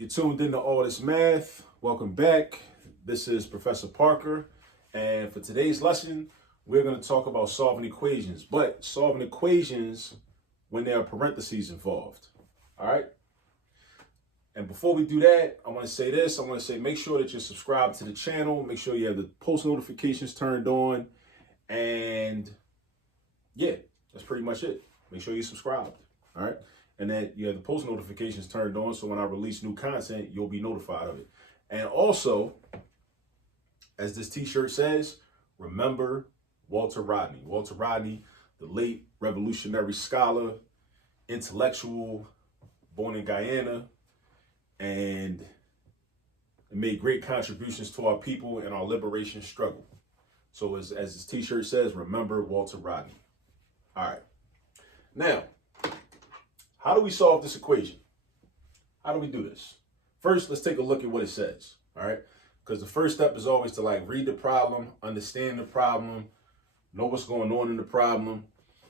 You're tuned into All This Math. Welcome back. This is Professor Parker. And for today's lesson, we're going to talk about solving equations, but solving equations when there are parentheses involved. All right. And before we do that, I want to say this. I want to say make sure that you're subscribed to the channel. Make sure you have the post notifications turned on. And yeah, that's pretty much it. Make sure you're subscribed. All right. And that you have the post notifications turned on, so when I release new content, you'll be notified of it. And also, as this t-shirt says, remember Walter Rodney. Walter Rodney, the late revolutionary scholar, intellectual, born in Guyana, and made great contributions to our people and our liberation struggle. So as this t-shirt says, remember Walter Rodney. All right. Now, how do we solve this equation? How do we do this? First, let's take a look at what it says, all right? Because the first step is always to read the problem, understand the problem, know what's going on in the problem.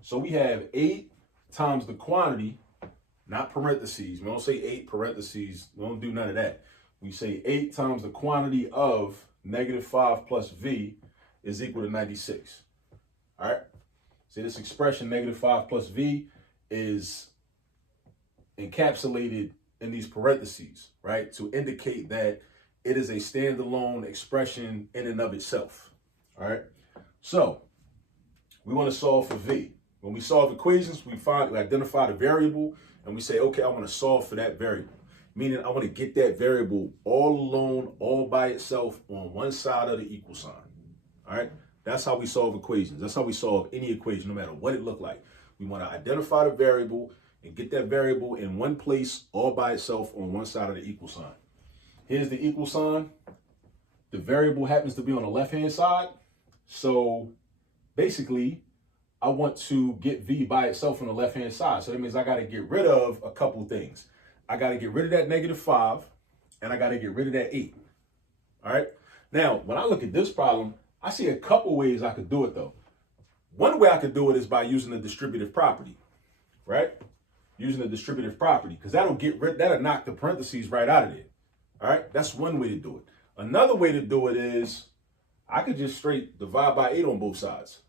So we have 8 times the quantity, not parentheses. We don't say 8 parentheses. We don't do none of that. We say 8 times the quantity of -5 plus v is equal to 96, all right? So this expression, -5 plus v, is encapsulated in these parentheses, right? To indicate that it is a standalone expression in and of itself, all right? So we want to solve for v. When we solve equations, we identify the variable and we say, okay, I want to solve for that variable. Meaning I want to get that variable all alone, all by itself on one side of the equal sign, all right? That's how we solve equations. That's how we solve any equation, no matter what it looked like. We want to identify the variable and get that variable in one place all by itself on one side of the equal sign. Here's the equal sign. The variable happens to be on the left-hand side. So basically, I want to get v by itself on the left-hand side. So that means I got to get rid of a couple things. I got to get rid of that -5, and I got to get rid of that 8. All right. Now, when I look at this problem, I see a couple ways I could do it, though. One way I could do it is by using the distributive property, right? Using the distributive property, because that'll knock the parentheses right out of there. All right, that's one way to do it. Another way to do it is I could just straight divide by 8 on both sides.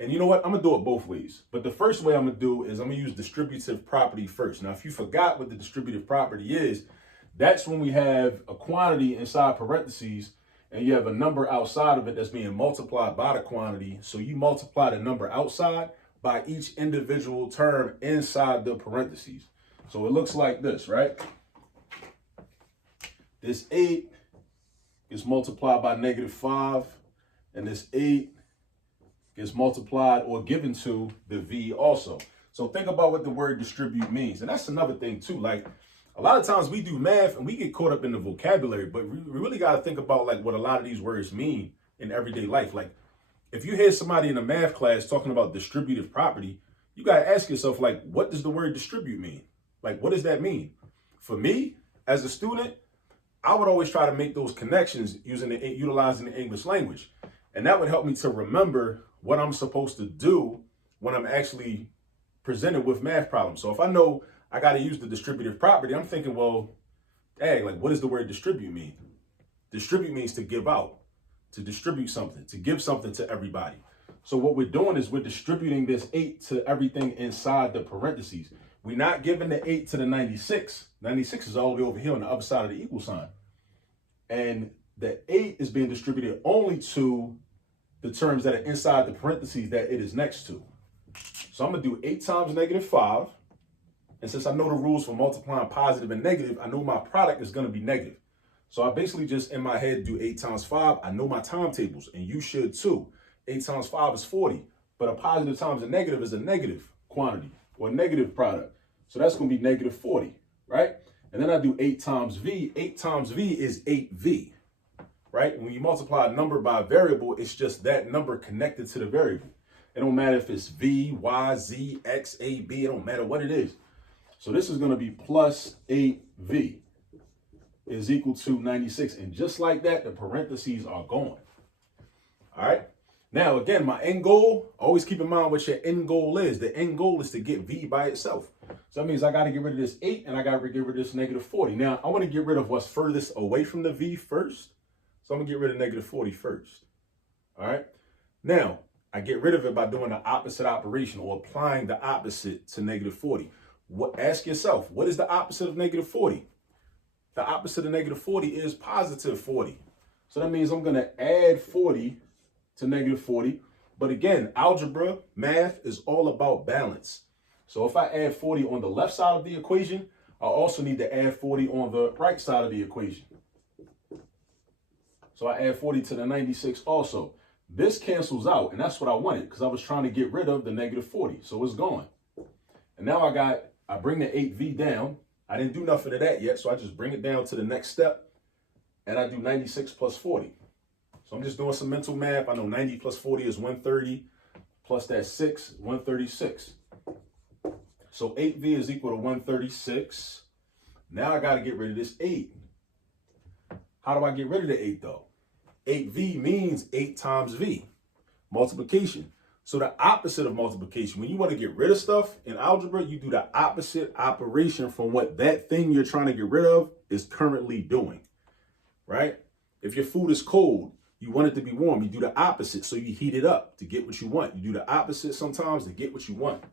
And you know what? I'm gonna do it both ways. But the first way I'm gonna do is I'm gonna use distributive property first. Now, if you forgot what the distributive property is, that's when we have a quantity inside parentheses and you have a number outside of it that's being multiplied by the quantity. So you multiply the number outside by each individual term inside the parentheses. So it looks like this, right? This 8 is multiplied by -5, and this 8 is multiplied or given to the v also. So think about what the word distribute means. And that's another thing too. Like a lot of times we do math and we get caught up in the vocabulary, but we really got to think about what a lot of these words mean in everyday life. Like, if you hear somebody in a math class talking about distributive property, you got to ask yourself, what does the word distribute mean? What does that mean? For me, as a student, I would always try to make those connections utilizing the English language. And that would help me to remember what I'm supposed to do when I'm actually presented with math problems. So if I know I got to use the distributive property, I'm thinking, well, hey, what does the word distribute mean? Distribute means to give out, to distribute something, to give something to everybody. So what we're doing is we're distributing this 8 to everything inside the parentheses. We're not giving the 8 to the 96. 96 is all the way over here on the other side of the equal sign. And the 8 is being distributed only to the terms that are inside the parentheses that it is next to. So I'm going to do 8 times -5. And since I know the rules for multiplying positive and negative, I know my product is going to be negative. So I basically just in my head do 8 times 5. I know my timetables, and you should too. 8 times 5 is 40, but a positive times a negative is a negative quantity or a negative product. So that's going to be -40, right? And then I do 8 times v. 8 times v is 8v, right? When you multiply a number by a variable, it's just that number connected to the variable. It don't matter if it's v, y, z, x, a, b. It don't matter what it is. So this is going to be plus 8v is equal to 96. And just like that, the parentheses are gone. All right. Now, again, my end goal, always keep in mind what your end goal is. The end goal is to get V by itself. So that means I got to get rid of this 8 and I got to get rid of this negative 40. Now, I want to get rid of what's furthest away from the V first. So I'm going to get rid of negative 40 first. All right. Now, I get rid of it by doing the opposite operation or applying the opposite to negative 40. Ask yourself, what is the opposite of negative 40? The opposite of negative 40 is positive 40. So that means I'm going to add 40 to negative 40. But again, algebra, math is all about balance. So if I add 40 on the left side of the equation, I also need to add 40 on the right side of the equation. So I add 40 to the 96 also. This cancels out, and that's what I wanted because I was trying to get rid of the negative 40. So it's gone. And now I bring the 8V down. I didn't do nothing of that yet, so I just bring it down to the next step, and I do 96 plus 40. So I'm just doing some mental math. I know 90 plus 40 is 130, plus that 6, 136. So 8V is equal to 136. Now I got to get rid of this 8. How do I get rid of the 8 though? 8V means 8 times V, multiplication. So the opposite of multiplication, when you want to get rid of stuff in algebra, you do the opposite operation from what that thing you're trying to get rid of is currently doing, right? If your food is cold, you want it to be warm, you do the opposite. So you heat it up to get what you want. You do the opposite sometimes to get what you want.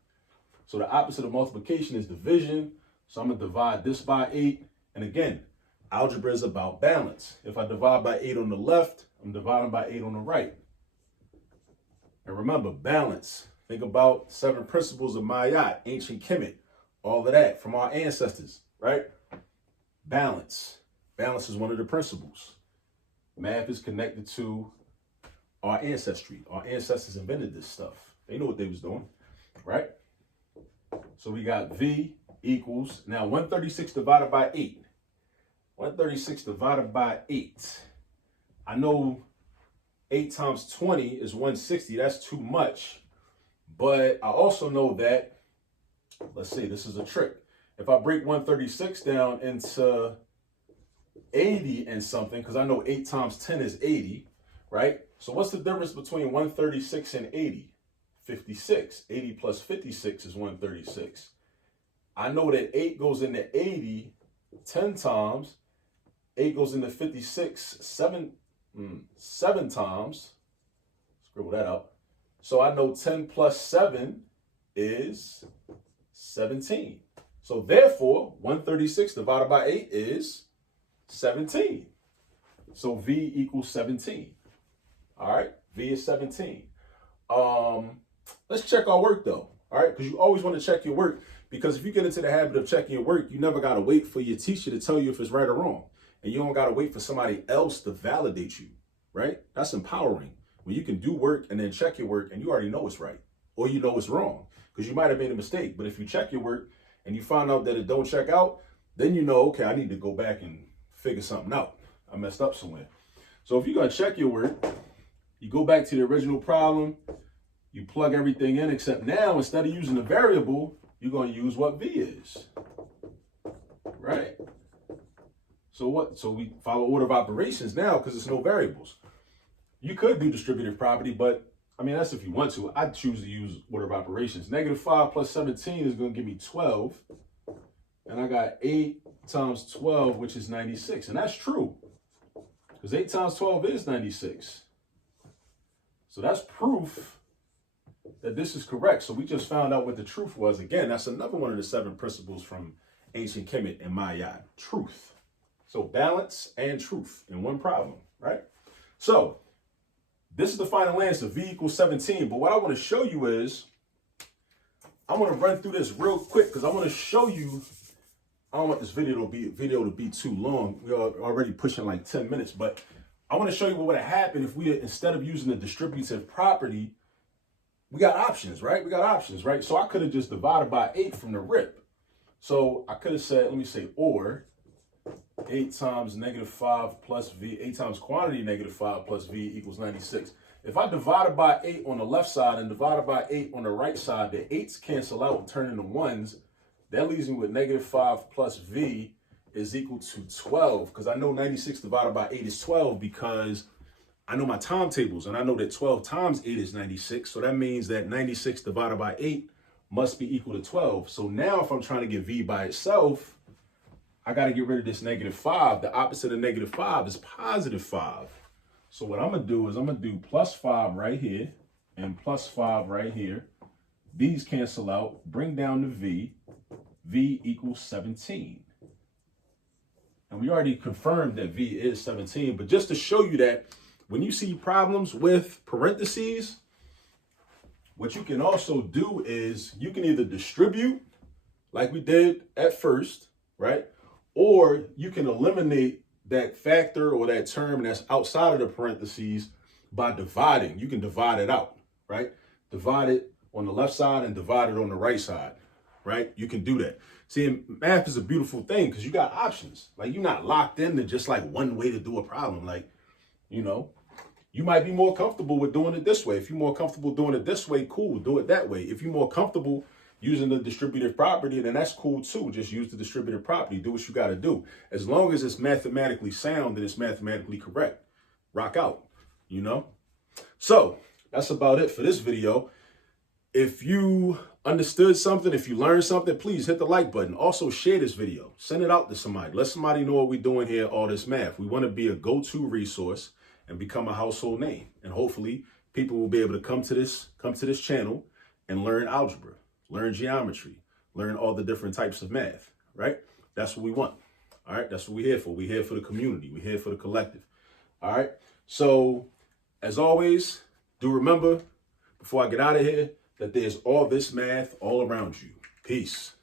So the opposite of multiplication is division. So I'm going to divide this by 8. And again, algebra is about balance. If I divide by 8 on the left, I'm dividing by 8 on the right. And remember, balance. Think about 7 principles of Mayat, ancient Kemet, all of that from our ancestors, right? Balance. Balance is one of the principles. Math is connected to our ancestry. Our ancestors invented this stuff. They knew what they was doing, right? So we got V equals, now 136 divided by 8. 136 divided by 8. I know 8 times 20 is 160. That's too much. But I also know that, let's see, this is a trick. If I break 136 down into 80 and something, because I know 8 times 10 is 80, right? So what's the difference between 136 and 80? 56. 80 plus 56 is 136. I know that 8 goes into 80 10 times. 8 goes into 56 7 times. Scribble that out. So I know 10 plus 7 is 17. So therefore, 136 divided by 8 is 17. So V equals 17. All right, V is 17. Let's check our work though. All right, because you always want to check your work, because if you get into the habit of checking your work, you never got to wait for your teacher to tell you if it's right or wrong. And you don't got to wait for somebody else to validate you, right? That's empowering. When you can do work and then check your work and you already know it's right or you know it's wrong, because you might have made a mistake. But if you check your work and you find out that it don't check out, then you know, okay, I need to go back and figure something out. I messed up somewhere. So if you're going to check your work, you go back to the original problem, you plug everything in, except now instead of using the variable, you're going to use what V is, right? So what? So we follow order of operations now because there's no variables. You could do distributive property, but I mean, that's if you want to. I choose to use order of operations. Negative 5 plus 17 is going to give me 12. And I got 8 times 12, which is 96. And that's true, because 8 times 12 is 96. So that's proof that this is correct. So we just found out what the truth was. Again, that's another one of the 7 principles from ancient Kemet and Maya. Truth. So balance and truth in one problem, right? So this is the final answer, V equals 17. But what I want to show you is, I want to run through this real quick because I want to show you. I don't want this video to be too long. We are already pushing like 10 minutes, but I want to show you what would have happened if we, instead of using the distributive property, we got options, right? We got options, right? So I could have just divided by 8 from the rip. So I could have said, let me say, or 8 times negative 5 plus V, 8 times quantity negative 5 plus V equals 96. If I divided by 8 on the left side and divided by 8 on the right side, the 8s cancel out and turn into 1s. That leaves me with negative 5 plus V is equal to 12, because I know 96 divided by 8 is 12, because I know my timetables, and I know that 12 times 8 is 96. So that means that 96 divided by 8 must be equal to 12. So now if I'm trying to get V by itself, I got to get rid of this -5. The opposite of -5 is +5. So what I'm going to do is I'm going to do +5 right here and +5 right here. These cancel out, bring down the V. V equals 17. And we already confirmed that V is 17, but just to show you that when you see problems with parentheses, what you can also do is you can either distribute like we did at first, right? Or you can eliminate that factor or that term that's outside of the parentheses by dividing. You can divide it out, right? Divide it on the left side and divide it on the right side, right? You can do that. See, math is a beautiful thing because you got options. Like, you're not locked into just like one way to do a problem. Like, you know, you might be more comfortable with doing it this way. If you're more comfortable doing it this way, cool, do it that way. If you're more comfortable using the distributive property, then that's cool too. Just use the distributive property. Do what you got to do. As long as it's mathematically sound and it's mathematically correct. Rock out, you know? So that's about it for this video. If you understood something, if you learned something, please hit the like button. Also share this video. Send it out to somebody. Let somebody know what we're doing here, all this math. We want to be a go-to resource and become a household name. And hopefully people will be able to come to this channel and learn algebra, learn geometry, learn all the different types of math, right? That's what we want. All right. That's what we're here for. We're here for the community. We're here for the collective. All right. So as always, do remember before I get out of here that there's all this math all around you. Peace.